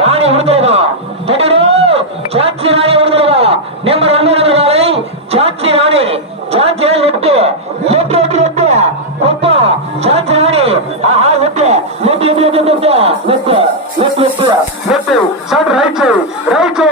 ராணி உடுத்துறதா சாட்சி ராணி உடுத்துறதா நம்பர் 1 ராணி சாட்சி ராணி சாட்சி ராணி எட்டு எட்டு எட்டு எட்டு ஒப்பா சாட்சி ராணி ஆஹா எட்டு எட்டு எட்டு எட்டு எட்டு எட்டு எட்டு எட்டு எட்டு ஷாட் ரைட் ரைட்